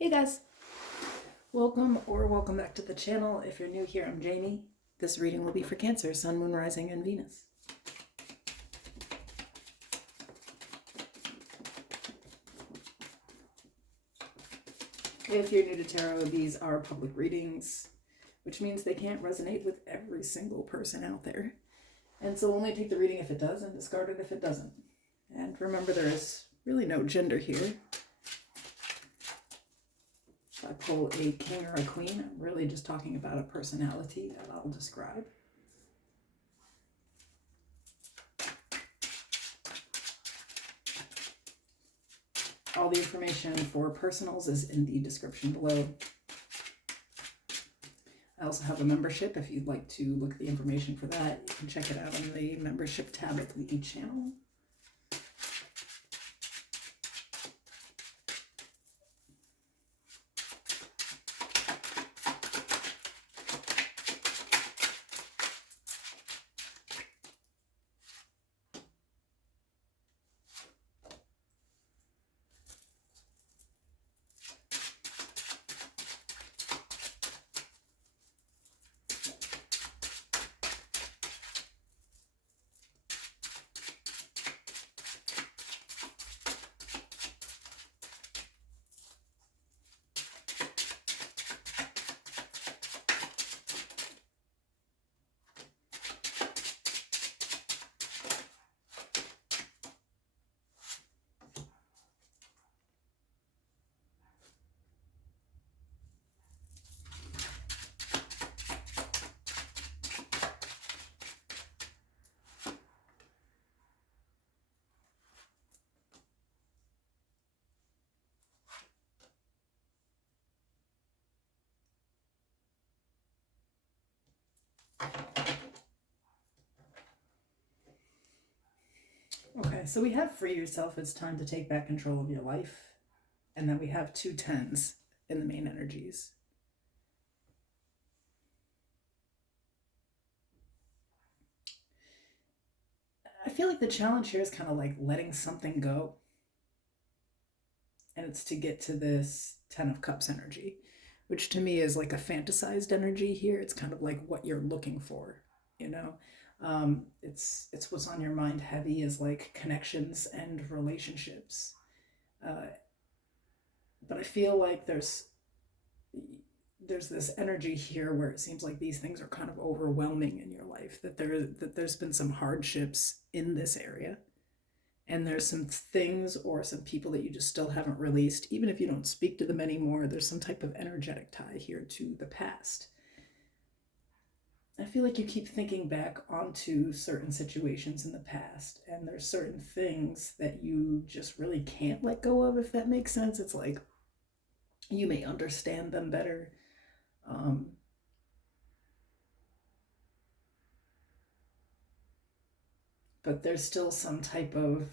Hey guys, welcome back to the channel. If you're new here, I'm Jamie. This reading will be for Cancer, Sun, Moon, Rising, and Venus. If you're new to tarot, these are public readings, which means they can't resonate with every single person out there. And so only take the reading if it does and discard it if it doesn't. And remember, there is really no gender here. If I pull a king or a queen, I'm really just talking about a personality that I'll describe. All the information for personals is in the description below. I also have a membership. If you'd like to look at the information for that, you can check it out on the membership tab of the channel. Okay, so we have free yourself. It's time to take back control of your life. And then we have 2 10s in the main energies. I feel like the challenge here is kind of like letting something go. And it's to get to this 10 of Cups energy, which to me is like a fantasized energy here. It's kind of like what you're looking for, you know? It's what's on your mind heavy is like connections and relationships. But I feel like there's this energy here where it seems like these things are kind of overwhelming in your life, that there's been some hardships in this area, and there's some things or some people that you just still haven't released. Even if you don't speak to them anymore, there's some type of energetic tie here to the past. I feel like you keep thinking back onto certain situations in the past, and there's certain things that you just really can't let go of, if that makes sense. It's like you may understand them better. But there's still some type of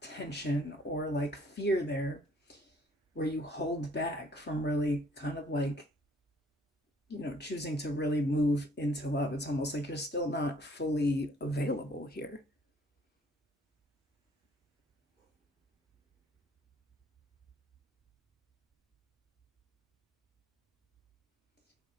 tension or like fear there where you hold back from really kind of like, choosing to really move into love. It's almost like you're still not fully available here.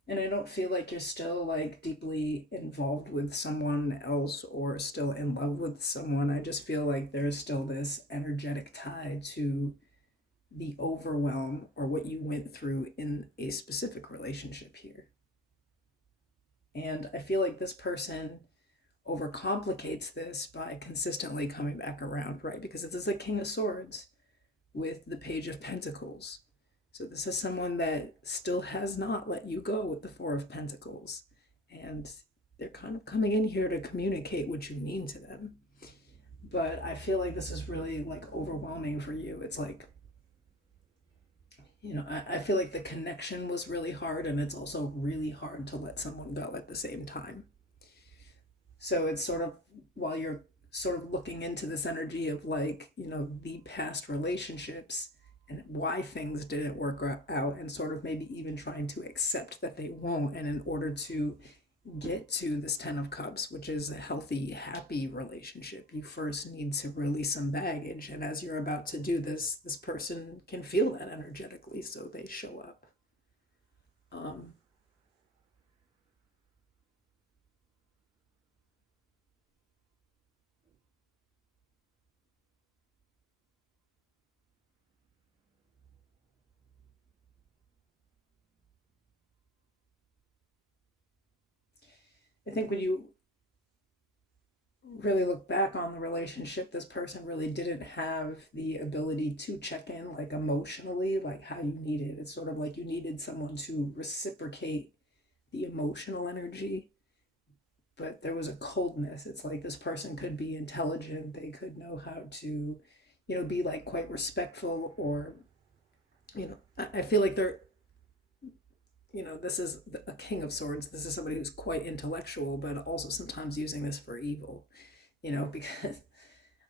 And I don't feel like you're still like deeply involved with someone else or still in love with someone. I just feel like there's still this energetic tie to the overwhelm or what you went through in a specific relationship here. And I feel like this person overcomplicates this by consistently coming back around, right? Because this is a King of Swords with the Page of Pentacles. So this is someone that still has not let you go with the Four of Pentacles. And they're kind of coming in here to communicate what you mean to them. But I feel like this is really like overwhelming for you. It's like, I feel like the connection was really hard, and it's also really hard to let someone go at the same time. So it's sort of, while you're sort of looking into this energy of like, the past relationships and why things didn't work out, and sort of maybe even trying to accept that they won't, and in order to get to this 10 of cups, which is a healthy, happy relationship, you first need to release some baggage. And as you're about to do this, this person can feel that energetically, so they show up. um, I think when you really look back on the relationship, this person really didn't have the ability to check in like emotionally, like how you needed. It's sort of like you needed someone to reciprocate the emotional energy, but there was a coldness. It's like this person could be intelligent, they could know how to, be like quite respectful, or, I feel like they're, this is a king of swords. This is somebody who's quite intellectual, but also sometimes using this for evil, because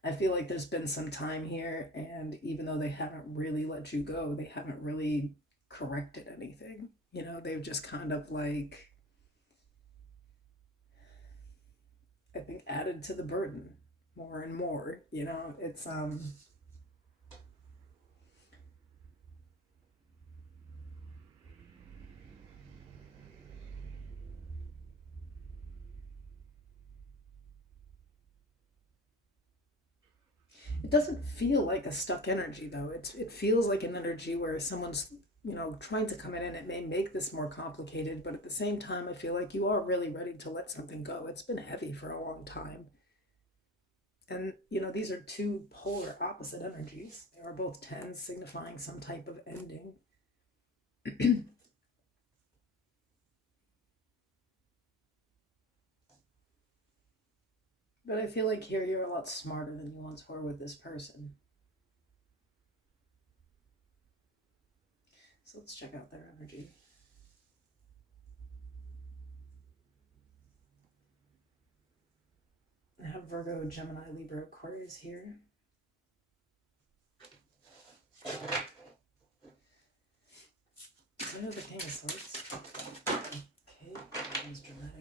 I feel like there's been some time here, and even though they haven't really let you go, they haven't really corrected anything. They've just kind of like, I think, added to the burden more and more. It doesn't feel like a stuck energy though. It feels like an energy where someone's, trying to come in, and it may make this more complicated, but at the same time I feel like you are really ready to let something go. It's been heavy for a long time. And these are two polar opposite energies. They are both tens, signifying some type of ending. But I feel like here you're a lot smarter than you once were with this person. So let's check out their energy. I have Virgo, Gemini, Libra, Aquarius here. So I know the King of Swords. Okay, that was dramatic.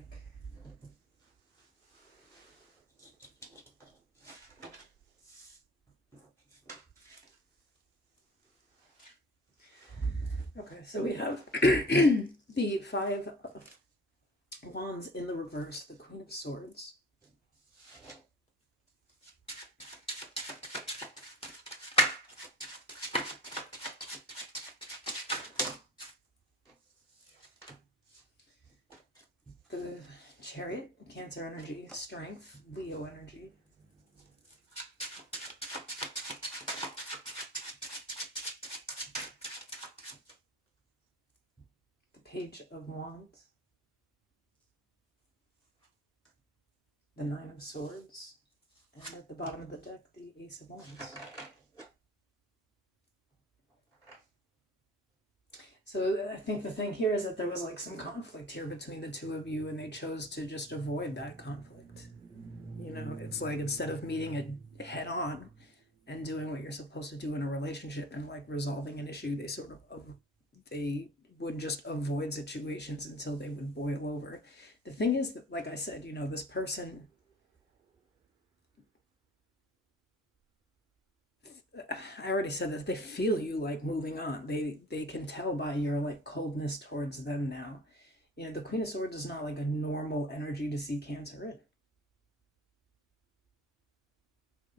Okay, so we have the Five of Wands in the reverse, the Queen of Swords. The Chariot, Cancer energy, Strength, Leo energy. The Page of Wands. The Nine of Swords. And at the bottom of the deck, the Ace of Wands. So I think the thing here is that there was like some conflict here between the two of you, and they chose to just avoid that conflict. It's like instead of meeting it head on and doing what you're supposed to do in a relationship and like resolving an issue, they would just avoid situations until they would boil over. The thing is that, like I said, this person, I already said that they feel you like moving on. They can tell by your like coldness towards them now. The Queen of Swords is not like a normal energy to see Cancer in.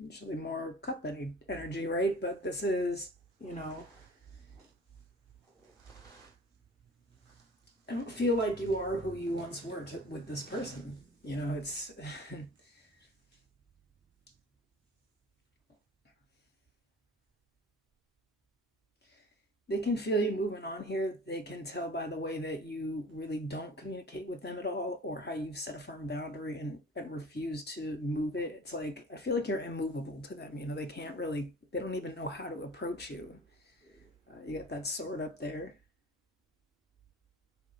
Usually more cup energy, right? But this is, I don't feel like you are who you once were with this person. It's they can feel you moving on here. They can tell by the way that you really don't communicate with them at all, or how you've set a firm boundary and refuse to move it. It's like, I feel like you're immovable to them. They can't really, they don't even know how to approach you. You got that sword up there,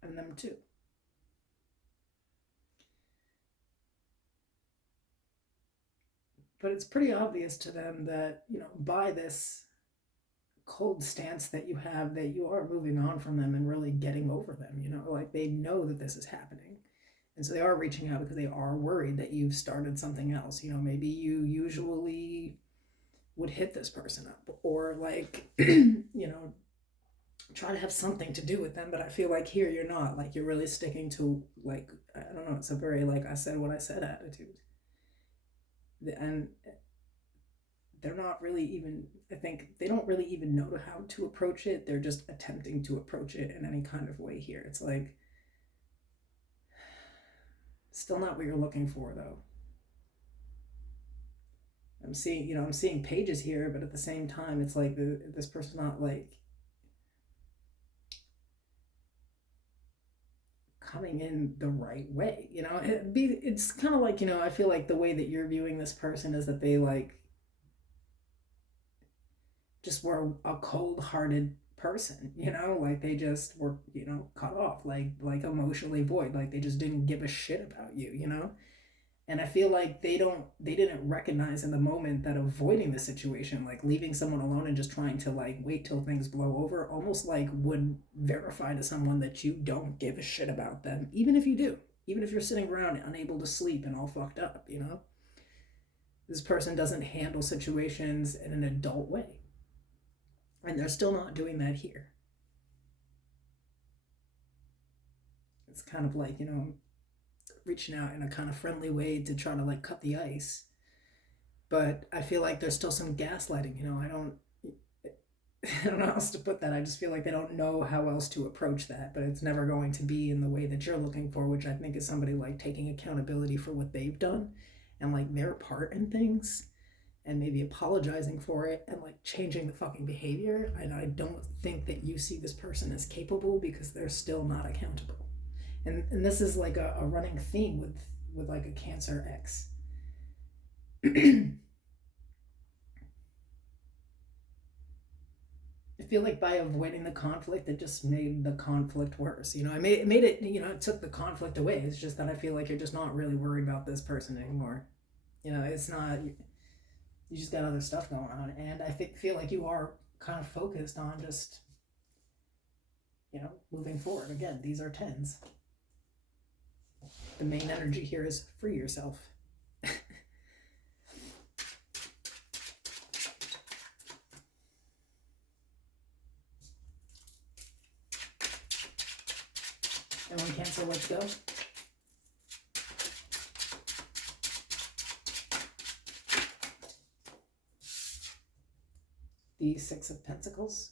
and them too. But it's pretty obvious to them that, by this cold stance that you have, that you are moving on from them and really getting over them. Like they know that this is happening, And so they are reaching out because they are worried that you've started something else. Maybe you usually would hit this person up, or like, try to have something to do with them. But I feel like here you're not. Like, you're really sticking to, like, I don't know, it's a very, like, I said what I said attitude. And they're not really even, I think they don't really even know how to approach it. They're just attempting to approach it in any kind of way here. It's like, still not what you're looking for, though. I'm seeing pages here, but at the same time, it's like this person's not like coming in the right way. It's kind of like, I feel like the way that you're viewing this person is that they like just were a cold-hearted person. Like they just were, cut off, like emotionally void, like they just didn't give a shit about you. And I feel like they didn't recognize in the moment that avoiding the situation, like leaving someone alone and just trying to like wait till things blow over, almost like would verify to someone that you don't give a shit about them, even if you do, even if you're sitting around unable to sleep and all fucked up. This person doesn't handle situations in an adult way, and they're still not doing that here. It's kind of like, reaching out in a kind of friendly way to try to like cut the ice. But I feel like there's still some gaslighting. I don't know how else to put that. I just feel like they don't know how else to approach that, but it's never going to be in the way that you're looking for, which I think is somebody like taking accountability for what they've done and like their part in things, and maybe apologizing for it and like changing the fucking behavior. And I don't think that you see this person as capable because they're still not accountable. And this is like a running theme with like a Cancer X. I feel like by avoiding the conflict, it just made the conflict worse. It took the conflict away. It's just that I feel like you're just not really worried about this person anymore. It's not, you just got other stuff going on. And I feel like you are kind of focused on just, moving forward. Again, these are tens. The main energy here is free yourself. And when Cancer, let's go. The Six of Pentacles.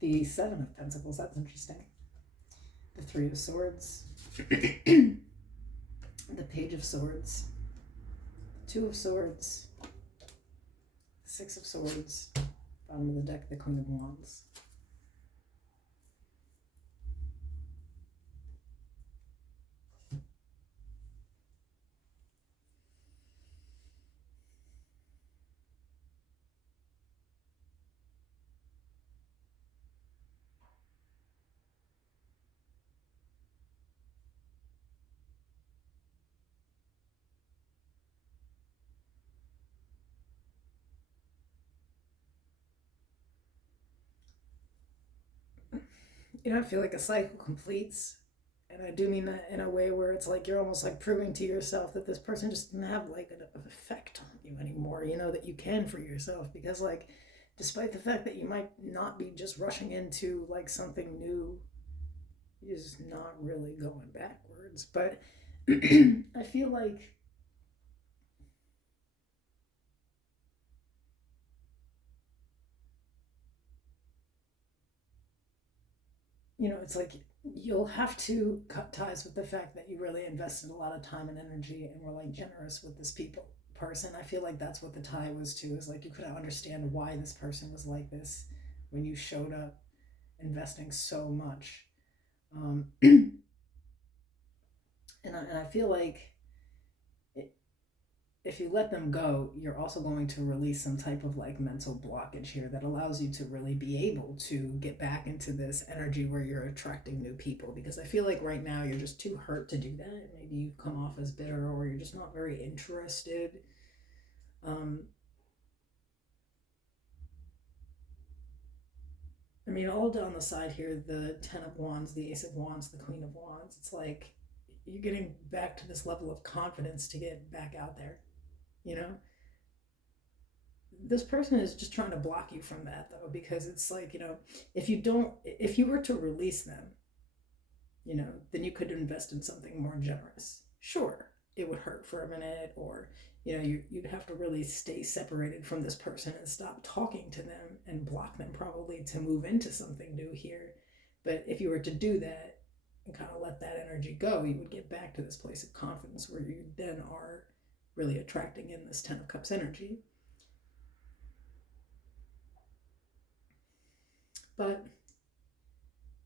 The Seven of Pentacles, that's interesting. The Three of Swords. The Page of Swords. The Two of Swords. The Six of Swords. Bottom of the deck, the Queen of Wands. I feel like a cycle completes. And I do mean that in a way where it's like you're almost like proving to yourself that this person just doesn't have like an effect on you anymore, that you can for yourself. Because, like, despite the fact that you might not be just rushing into like something new, is not really going backwards. But I feel like it's like you'll have to cut ties with the fact that you really invested a lot of time and energy and were like generous with this person. I feel like that's what the tie was to, is like you couldn't understand why this person was like this when you showed up investing so much. And I feel like if you let them go, you're also going to release some type of like mental blockage here that allows you to really be able to get back into this energy where you're attracting new people. Because I feel like right now you're just too hurt to do that. Maybe you come off as bitter or you're just not very interested. Um, I mean, all down the side here, the Ten of Wands, the Ace of Wands, the Queen of Wands, it's like you're getting back to this level of confidence to get back out there, you know? This person is just trying to block you from that though, because it's like, if you were to release them, then you could invest in something more generous. Sure, it would hurt for a minute, or you'd have to really stay separated from this person and stop talking to them and block them probably to move into something new here. But if you were to do that and kind of let that energy go, you would get back to this place of confidence where you then are really attracting in this Ten of Cups energy. But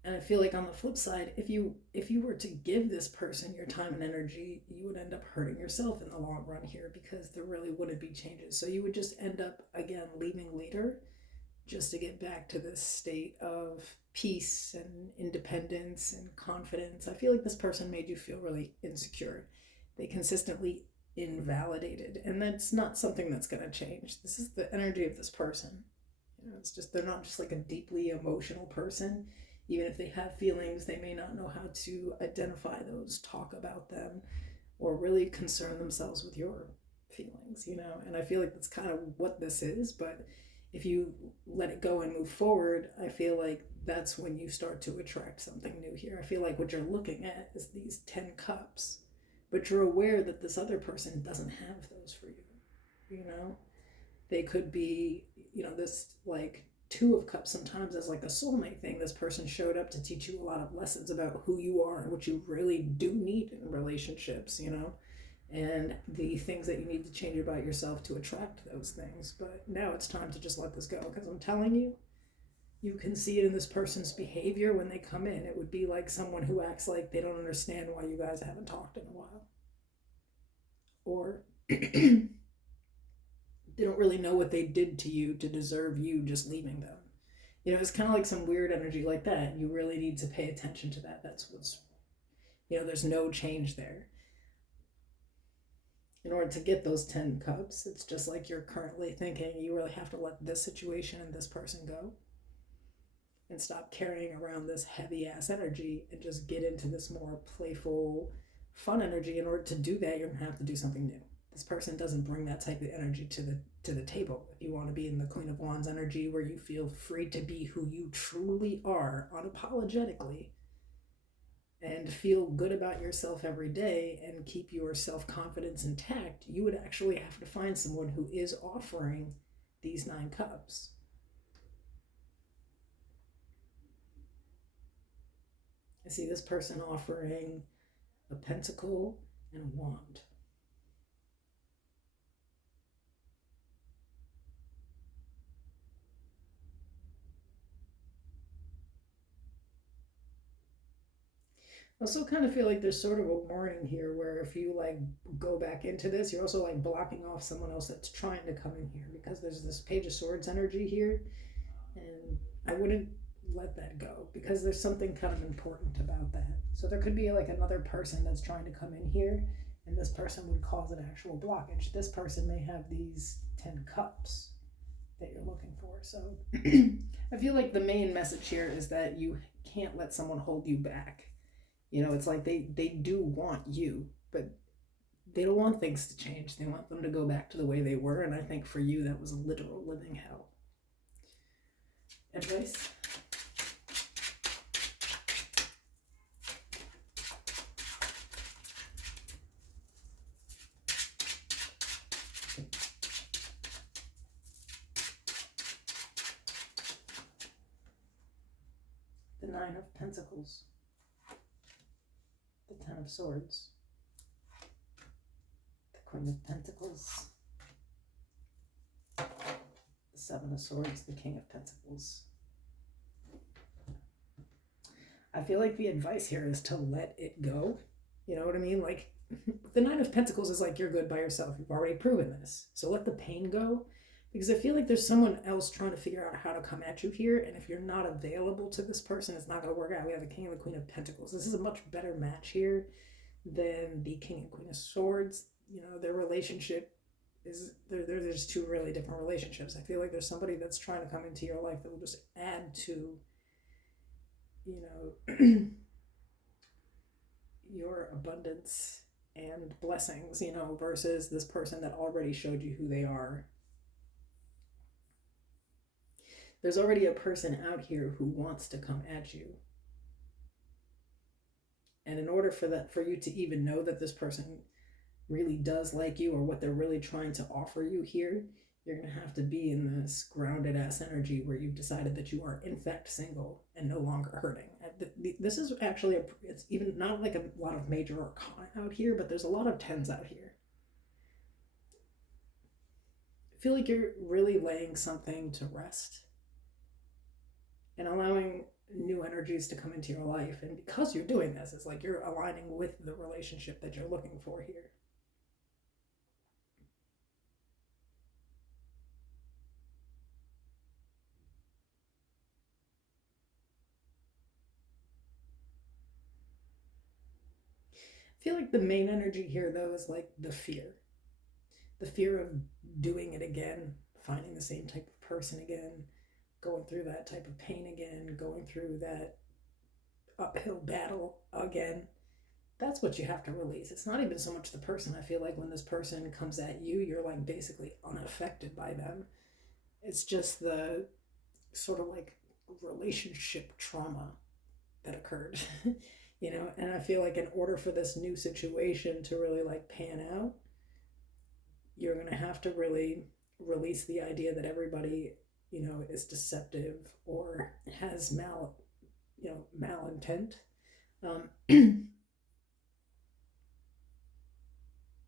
and I feel like on the flip side, if you were to give this person your time and energy, you would end up hurting yourself in the long run here, because there really wouldn't be changes. So you would just end up again leaving later just to get back to this state of peace and independence and confidence. I feel like this person made you feel really insecure. They consistently invalidated, and that's not something that's going to change. This is the energy of this person. It's just they're not just like a deeply emotional person. Even if they have feelings, they may not know how to identify those, talk about them, or really concern themselves with your feelings. And I feel like that's kind of what this is. But if you let it go and move forward, I feel like that's when you start to attract something new here. I feel like what you're looking at is these 10 cups, but you're aware that this other person doesn't have those for you. They could be, this like Two of Cups sometimes as like a soulmate thing. This person showed up to teach you a lot of lessons about who you are and what you really do need in relationships, and the things that you need to change about yourself to attract those things. But now it's time to just let this go, because I'm telling you, you can see it in this person's behavior when they come in. It would be like someone who acts like they don't understand why you guys haven't talked in a while. Or they don't really know what they did to you to deserve you just leaving them. It's kind of like some weird energy like that. You really need to pay attention to that. That's there's no change there. In order to get those 10 cups, it's just like you're currently thinking you really have to let this situation and this person go and stop carrying around this heavy ass energy and just get into this more playful, fun energy. In order to do that, you're going to have to do something new. This person doesn't bring that type of energy to the table. If you want to be in the Queen of Wands energy, where you feel free to be who you truly are unapologetically and feel good about yourself every day and keep your self-confidence intact, you would actually have to find someone who is offering these 9 cups. I see this person offering a pentacle and a wand. I also kind of feel like there's sort of a warning here, where if you like go back into this, you're also like blocking off someone else that's trying to come in here, because there's this Page of Swords energy here, and I wouldn't let that go, because there's something kind of important about that. So there could be like another person that's trying to come in here, and this person would cause an actual blockage. This person may have these 10 cups that you're looking for. So I feel like the main message here is that you can't let someone hold you back. It's like they do want you, but they don't want things to change. They want them to go back to the way they were. And I think for you, that was a literal living hell. Advice? The Nine of Pentacles. The Ten of Swords, the Queen of Pentacles, the Seven of Swords, the King of Pentacles. I feel like the advice here is to let it go. You know what I mean? Like, the Nine of Pentacles is like, you're good by yourself. You've already proven this. So let the pain go, because I feel like there's someone else trying to figure out how to come at you here. And if you're not available to this person, it's not going to work out. We have the King and the Queen of Pentacles. This is a much better match here than the King and Queen of Swords. You know, their relationship is, there's two really different relationships. I feel like there's somebody that's trying to come into your life that will just add to, you know, your abundance and blessings, you know, versus this person that already showed you who they are. There's already a person out here who wants to come at you. And in order for you to even know that this person really does like you or what they're really trying to offer you here, you're going to have to be in this grounded ass energy where you've decided that you are in fact single and no longer hurting. This is actually it's even not like a lot of major arcana out here, but there's a lot of tens out here. I feel like you're really laying something to rest and allowing new energies to come into your life. And because you're doing this, it's like you're aligning with the relationship that you're looking for here. I feel like the main energy here, though, is like the fear of doing it again, finding the same type of person again, going through that type of pain again, going through that uphill battle again. That's what you have to release. It's not even so much the person. I feel like when this person comes at you, you're like basically unaffected by them. It's just the sort of like relationship trauma that occurred. You know, and I feel like in order for this new situation to really like pan out, you're going to have to really release the idea that everybody, you know, is deceptive or has malintent.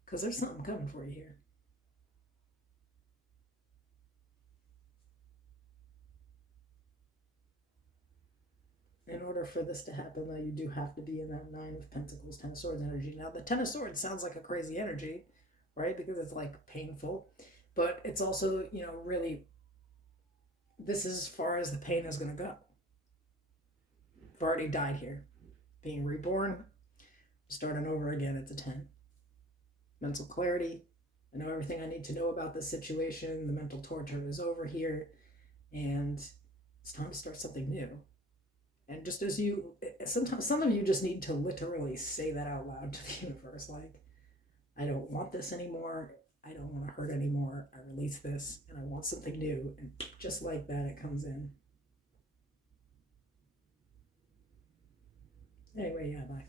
Because there's something coming for you here. In order for this to happen, though, you do have to be in that Nine of Pentacles, Ten of Swords energy. Now, the Ten of Swords sounds like a crazy energy, right? Because it's like painful, but it's also, you know, really, this is as far as the pain is going to go. I've already died here. Being reborn, starting over again, it's a 10. Mental clarity. I know everything I need to know about this situation. The mental torture is over here, and it's time to start something new. And just as you, sometimes some of you just need to literally say that out loud to the universe. Like, I don't want this anymore. I don't want to hurt anymore. I release this and I want something new. And just like that, it comes in. Anyway, yeah, bye.